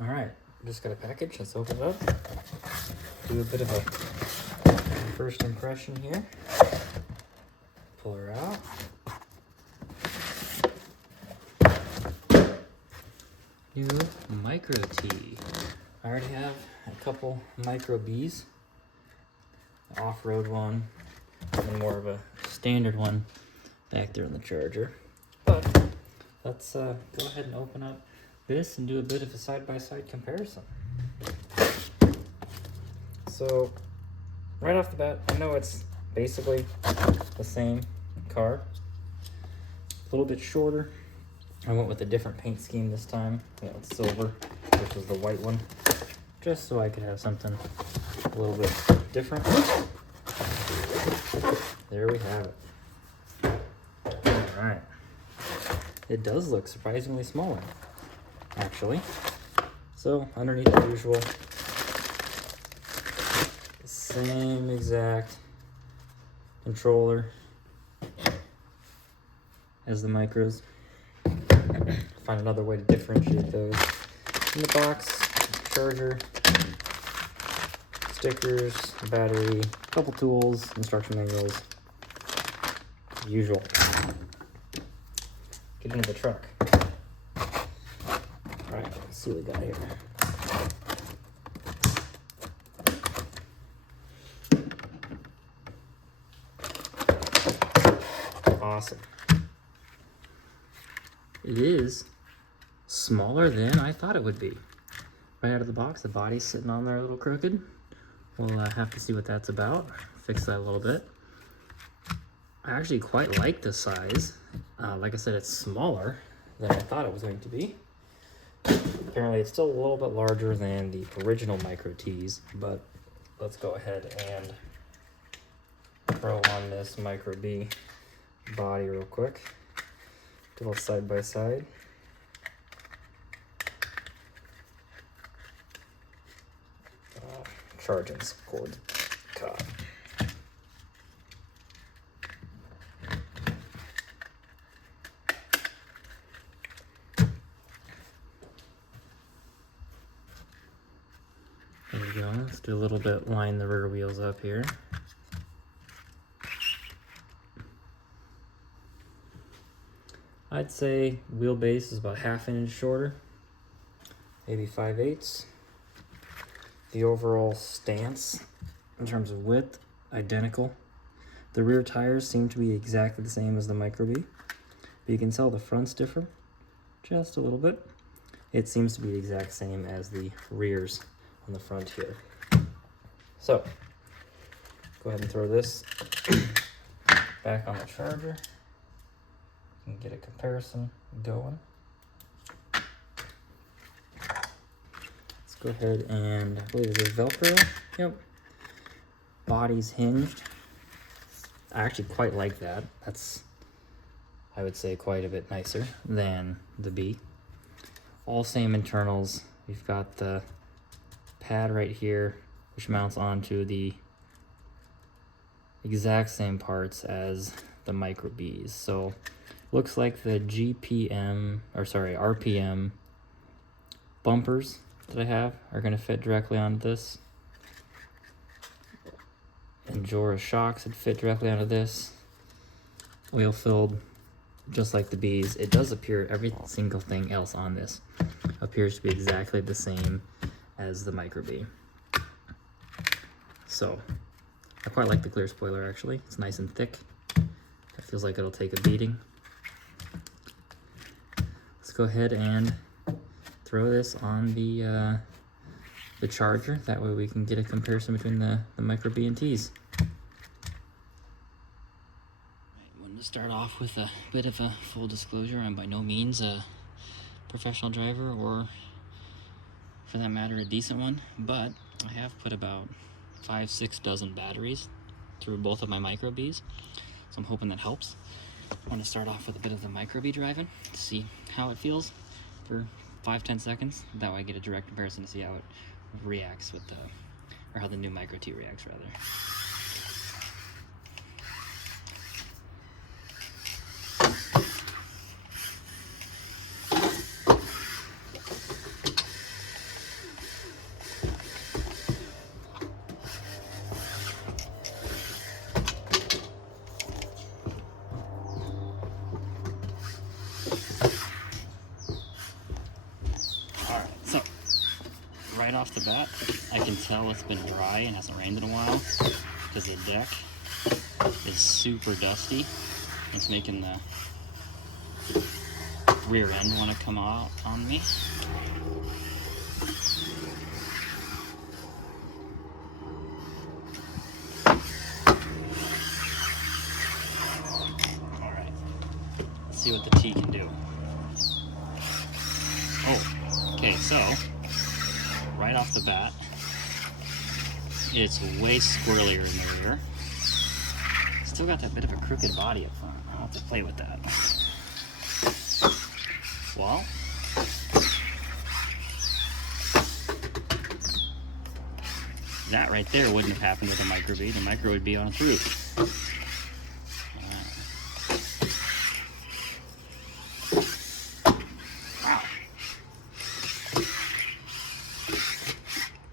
All right, just got a package. Let's open it up. Do a bit of a first impression here. Pull her out. New Micro-T. I already have a couple Micro-Bs. Off-road one, and more of a standard one back there in the charger. But let's go ahead and open up this and do a bit of a side-by-side comparison. So right off the bat, I know it's basically the same car. A little bit shorter. I went with a different paint scheme this time. Yeah, it's silver, which was the white one, just so I could have something a little bit different. There we have it. All right. It does look surprisingly smaller, actually. So underneath the usual, same exact controller as the Micros. Find another way to differentiate those. In the box, charger, stickers, battery, a couple tools, instruction manuals, usual. Get into the truck. Alright, let's see what we got here. Awesome. It is smaller than I thought it would be. Right out of the box, the body's sitting on there a little crooked. We'll have to see what that's about. Fix that a little bit. I actually quite like the size. Like I said, it's smaller than I thought it was going to be. Apparently it's still a little bit larger than the original Micro-Ts, but let's go ahead and throw on this Micro-B body real quick. Do a little side by side. Charging cord caught. There we go. Let's do a little bit, line the rear wheels up here. I'd say wheelbase is about 1/2 inch shorter, maybe 5/8. The overall stance in terms of width, identical. The rear tires seem to be exactly the same as the Micro-B, but you can tell the front's different just a little bit. It seems to be the exact same as the rears on the front here. So, go ahead and throw this back on the charger. You can get a comparison going. Let's go ahead and, I believe it is Velcro. Yep. Body's hinged. I actually quite like that. That's, I would say, quite a bit nicer than the B. All same internals. We've got the pad right here, which mounts onto the exact same parts as the Micro-Bs. So looks like the RPM bumpers that I have are going to fit directly onto this. And Jora shocks would fit directly onto this. Oil filled, just like the Bs. It does appear every single thing else on this appears to be exactly the same as the Micro-B. So I quite like the clear spoiler actually. It's nice and thick. It feels like it'll take a beating. Let's go ahead and throw this on the charger. That way we can get a comparison between the Micro-B and Ts. I wanted to start off with a bit of a full disclosure. I'm by no means a professional driver, or for that matter a decent one, but I have put about 5-6 dozen batteries through both of my Micro-Bs, so I'm hoping that helps. I want to start off with a bit of the Micro-B driving to see how it feels for 5-10 seconds. That way I get a direct comparison to see how it reacts with the, or how the new Micro-T reacts rather. right off the bat, I can tell it's been dry and hasn't rained in a while because the deck is super dusty. It's making the rear end want to come out on me. Alright, let's see what the T can do. Oh, okay, so right off the bat, it's way squirrelier in the rear. Still got that bit of a crooked body up front. I'll have to play with that. Well, that right there wouldn't have happened with a Micro-B. The Micro would be on its roof. Wow.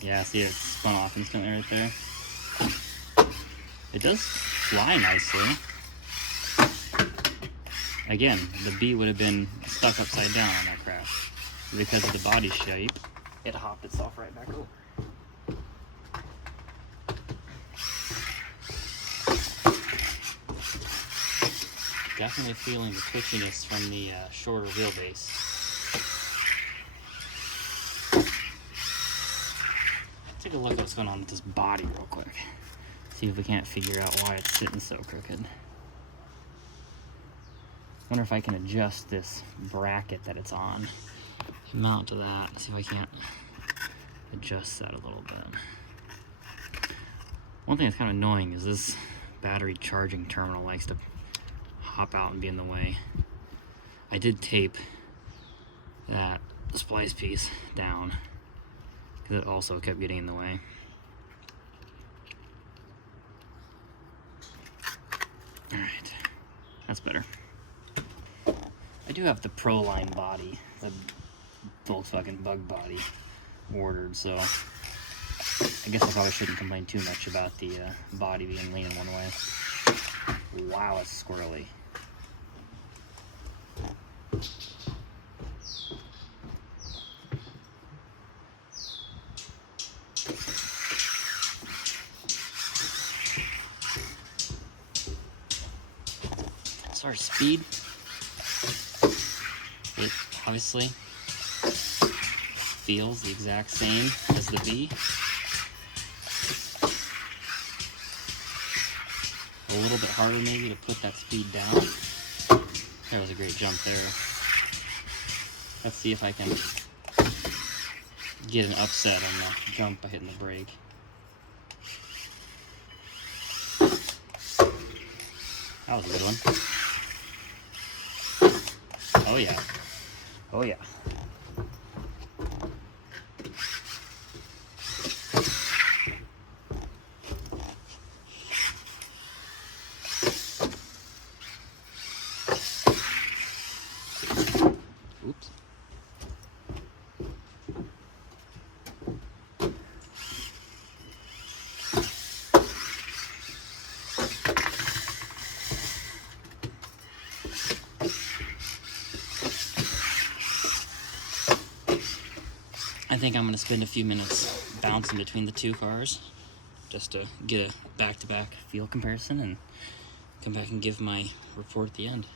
Yeah, see it spun off instantly right there. It does fly nicely. Again, the B would have been stuck upside down on that crash. Because of the body shape, it hopped itself right back over. Definitely feeling the twitchiness from the shorter wheelbase. Take a look at what's going on with this body real quick. See if we can't figure out why it's sitting so crooked. Wonder if I can adjust this bracket that it's on. Mount to that. See if I can't adjust that a little bit. One thing that's kind of annoying is this battery charging terminal likes to hop out and be in the way. I did tape that splice piece down because it also kept getting in the way. Alright, that's better. I do have the Pro Line body, the Volkswagen Bug body ordered, so I guess I probably shouldn't complain too much about the body being leaning one way. Wow, it's squirrely. As far as speed, it obviously feels the exact same as the B. A little bit harder maybe to put that speed down. That was a great jump there. Let's see if I can get an upset on the jump by hitting the brake. That was a good one. Oh yeah. Oh yeah. Oops. I think I'm going to spend a few minutes bouncing between the two cars just to get a back-to-back feel comparison and come back and give my report at the end.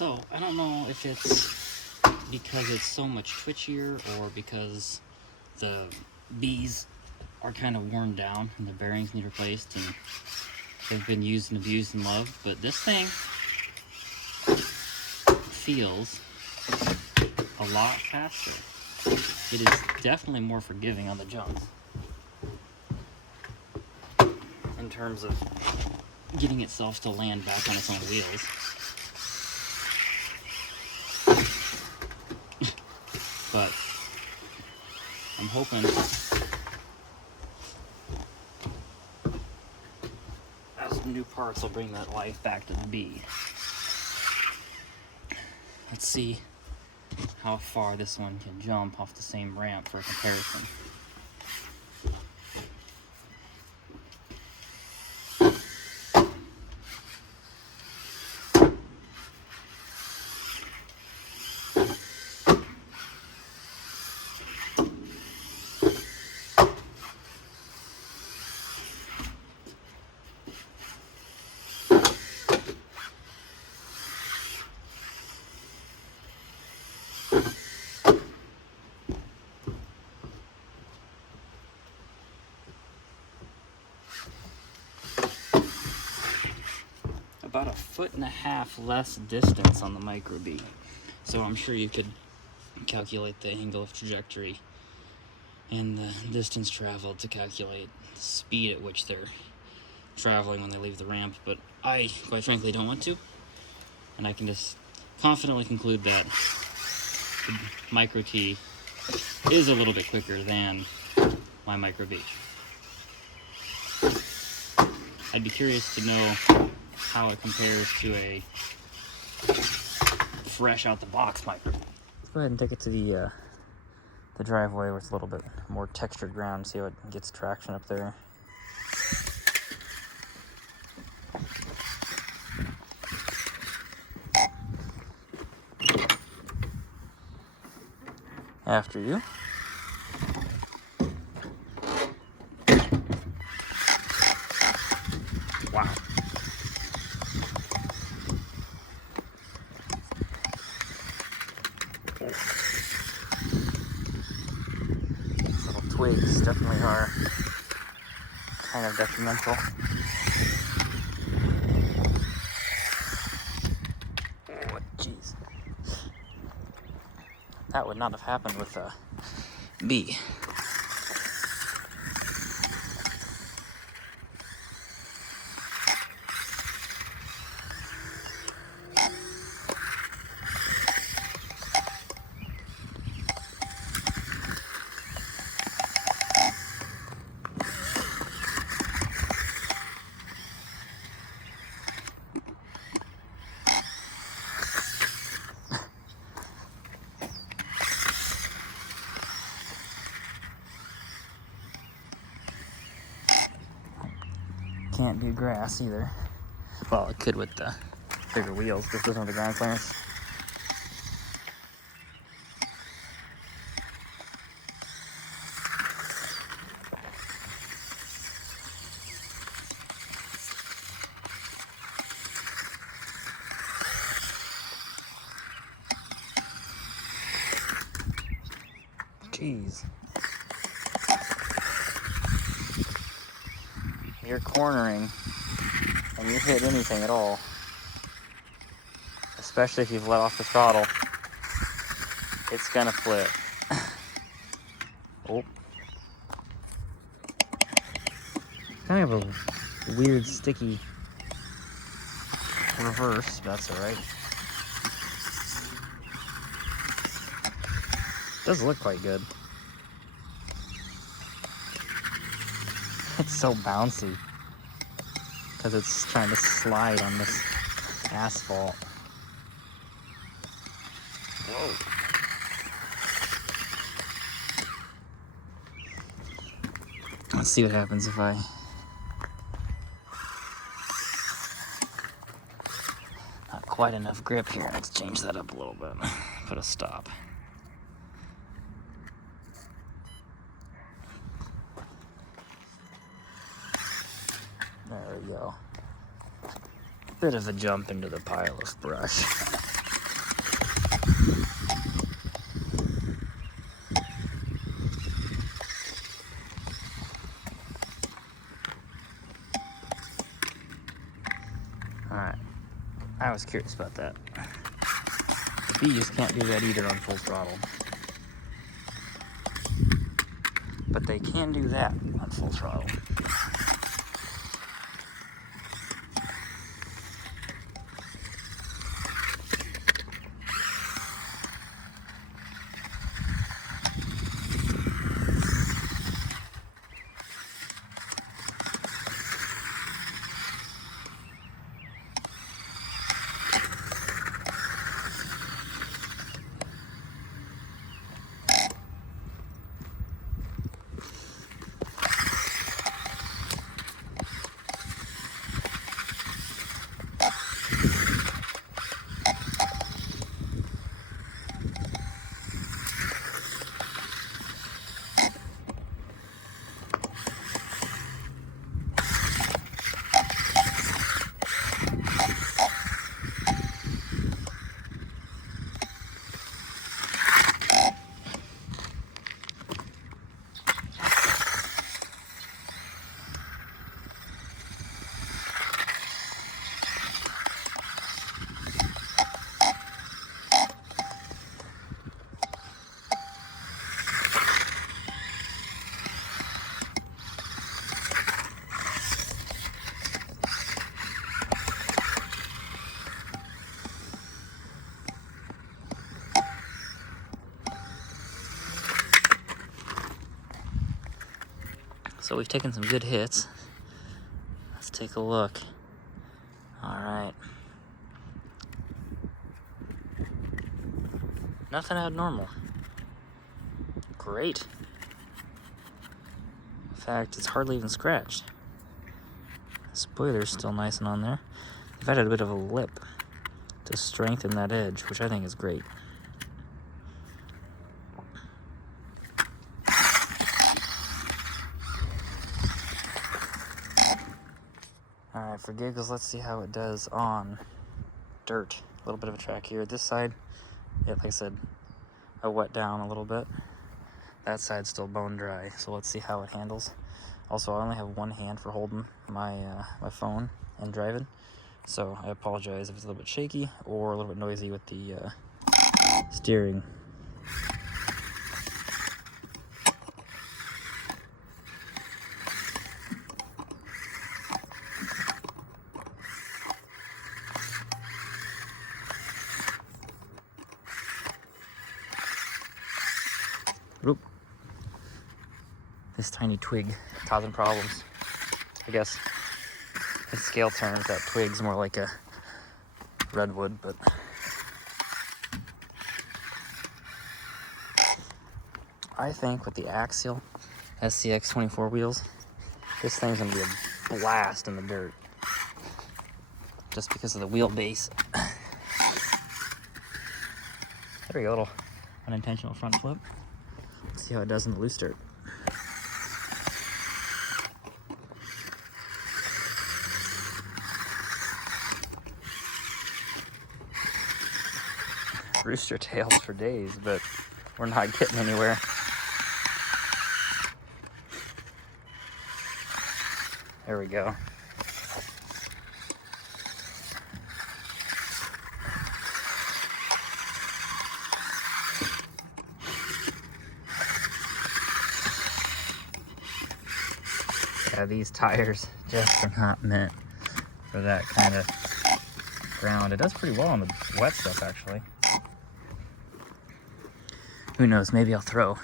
So, I don't know if it's because it's so much twitchier or because the bees are kind of worn down and the bearings need replaced and they've been used and abused and loved, but this thing feels a lot faster. It is definitely more forgiving on the jumps in terms of getting itself to land back on its own wheels. But I'm hoping as new parts will bring that life back to the bee. Let's see how far this one can jump off the same ramp for a comparison. About 1.5 feet less distance on the Micro-B. So I'm sure you could calculate the angle of trajectory and the distance traveled to calculate the speed at which they're traveling when they leave the ramp, but I, quite frankly, don't want to. And I can just confidently conclude that the Micro-T is a little bit quicker than my Micro-B. I'd be curious to know how it compares to a fresh out the box Micro. Let's go ahead and take it to the driveway where it's a little bit more textured ground, see how it gets traction up there. After you. Wow. These little twigs definitely are kind of detrimental. Oh, jeez. That would not have happened with a bee. Can't do grass either. Well, it could with the bigger wheels, just doesn't have the ground clearance. Jeez. You're cornering and you hit anything at all, especially if you've let off the throttle, it's gonna flip. Oh. Kind of a weird sticky reverse, but that's alright. Does look quite good. It's so bouncy because it's trying to slide on this asphalt. Whoa. Let's see what happens if I not quite enough grip here. Let's change that up a little bit. Put a stop. There we go. Bit of a jump into the pile of brush. I was curious about that. The bees can't do that either on full throttle. But they can do that on full throttle. So we've taken some good hits. Let's take a look. All right. Nothing abnormal. Great. In fact, it's hardly even scratched. The spoiler's still nice and on there. I've added a bit of a lip to strengthen that edge, which I think is great. Alright, for giggles, let's see how it does on dirt. A little bit of a track here. This side, yeah, like I said, I wet down a little bit. That side's still bone dry, so let's see how it handles. Also, I only have one hand for holding my my phone and driving, so I apologize if it's a little bit shaky or a little bit noisy with the steering. Oop. This tiny twig causing problems. I guess in scale terms, that twig's more like a redwood, but I think with the axial SCX 24 wheels, this thing's gonna be a blast in the dirt, just because of the wheelbase. There we go, a little unintentional front flip. Let's see how it does in the loose dirt. Rooster tails for days, but we're not getting anywhere. There we go. Yeah, these tires just are not meant for that kind of ground. It does pretty well on the wet stuff, actually. Who knows, maybe I'll throw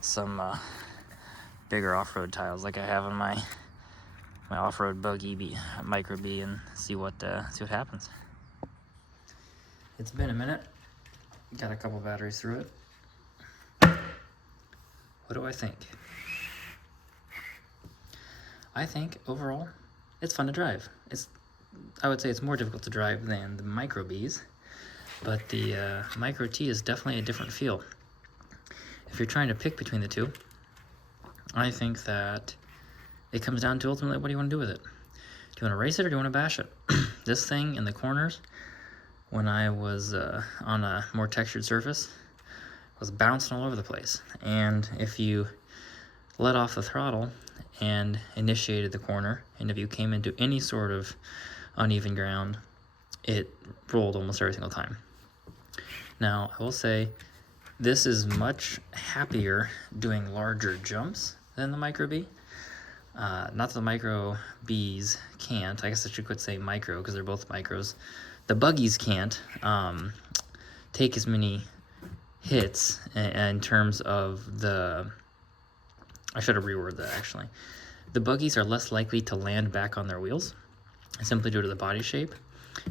some bigger off-road tiles like I have on my off-road buggy Micro-B and see what happens. It's been a minute. Got a couple batteries through it. What do I think? I think overall it's fun to drive. I would say it's more difficult to drive than the Micro-Bs, but the Micro-T is definitely a different feel. If you're trying to pick between the two, I think that it comes down to ultimately what do you want to do with it. Do you want to race it or do you want to bash it? This thing in the corners, when I was on a more textured surface, was bouncing all over the place. And if you let off the throttle and initiated the corner, and if you came into any sort of uneven ground, it rolled almost every single time. Now, I will say this is much happier doing larger jumps than the Micro B. Not that the Micro Bs can't. I guess I should quit saying micro because they're both micros. The buggies can't take as many hits in terms of the... I should have reworded that actually. The buggies are less likely to land back on their wheels simply due to the body shape.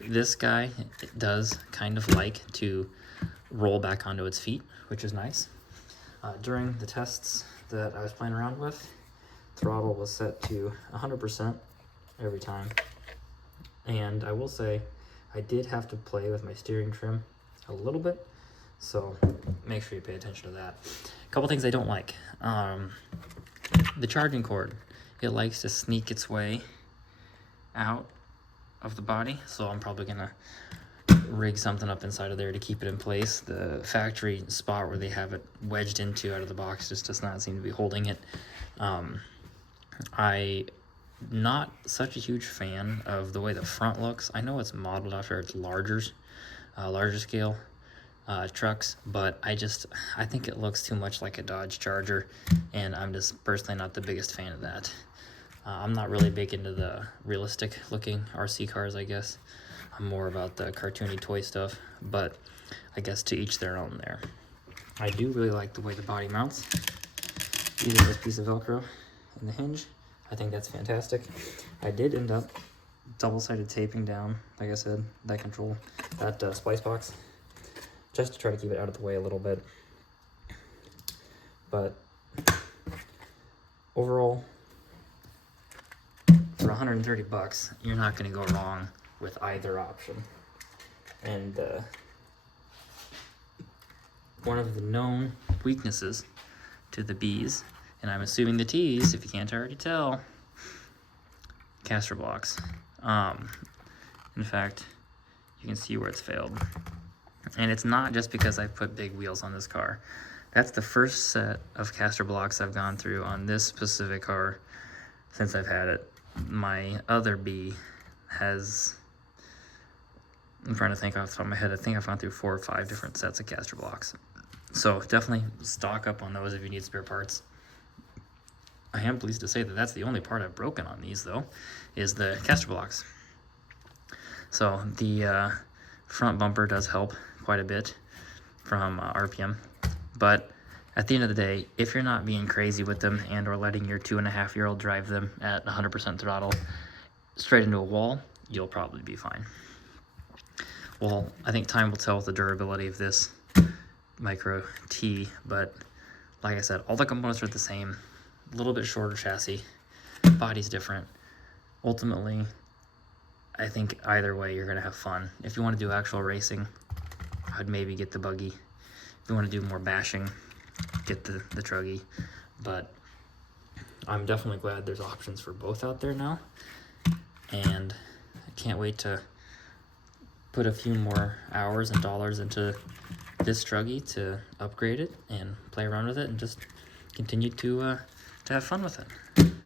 This guy does kind of like to roll back onto its feet, which is nice. During the tests that I was playing around with, throttle was set to 100% every time. And I will say, I did have to play with my steering trim a little bit, so make sure you pay attention to that. A couple things I don't like. The charging cord, it likes to sneak its way out of the body, so I'm probably gonna rig something up inside of there to keep it in place. The factory spot where they have it wedged into out of the box just does not seem to be holding it. I'm not such a huge fan of the way the front looks. I know it's modeled after its larger scale trucks, but I think it looks too much like a Dodge Charger, and I'm just personally not the biggest fan of that. I'm not really big into the realistic looking RC cars, I guess. I'm more about the cartoony toy stuff, but I guess to each their own there. I do really like the way the body mounts using this piece of Velcro in the hinge. I think that's fantastic. I did end up double-sided taping down, like I said, that splice box, just to try to keep it out of the way a little bit. But overall, for 130 bucks, you're not going to go wrong with either option. And one of the known weaknesses to the Bs, and I'm assuming the Ts, if you can't already tell, caster blocks. In fact, you can see where it's failed. And it's not just because I put big wheels on this car. That's the first set of caster blocks I've gone through on this specific car since I've had it. My other B has, I'm trying to think off the top of my head, I think I've gone through 4 or 5 different sets of caster blocks. So definitely stock up on those if you need spare parts. I am pleased to say that that's the only part I've broken on these, though, is the caster blocks. So the front bumper does help quite a bit from RPM, but at the end of the day, if you're not being crazy with them and or letting your 2.5-year-old drive them at 100% throttle straight into a wall, you'll probably be fine. Well, I think time will tell with the durability of this Micro-T, but like I said, all the components are the same. A little bit shorter chassis, body's different. Ultimately, I think either way you're gonna have fun. If you want to do actual racing, I'd maybe get the buggy. If you want to do more bashing, get the truggy. But I'm definitely glad there's options for both out there now, and I can't wait to put a few more hours and dollars into this truggy to upgrade it and play around with it and just continue to have fun with it.